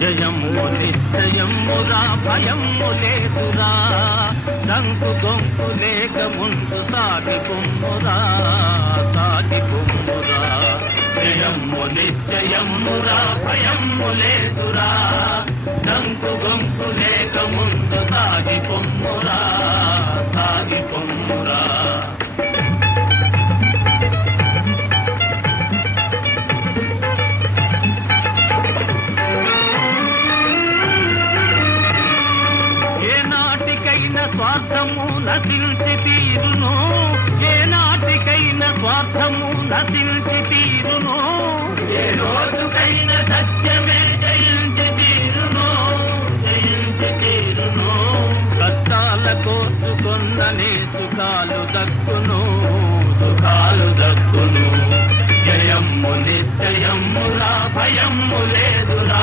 జయము నిశ్చయమురా భయము లేదురా దంకు గొంకు లేక ముందు సాగి పొమ్మురా సాగి పొమ్మురా జయము నిశ్చయమురా భయము లేదురా దంకు గొంకు లేక ముందు సాగి పొమ్మురా సాగి పొమ్మురా స్వార్థము నశించి తీరును ఏనాటికైనా స్వార్థము నశించి తీరును ఏ రోజుకైనా సత్యమే జయించి తీరును జయించి తీరును కష్టాల కోసుకొన్ననే సుఖాలు దక్కును సుఖాలు దక్కును జయము నిశ్చయమురా భయము లేదురా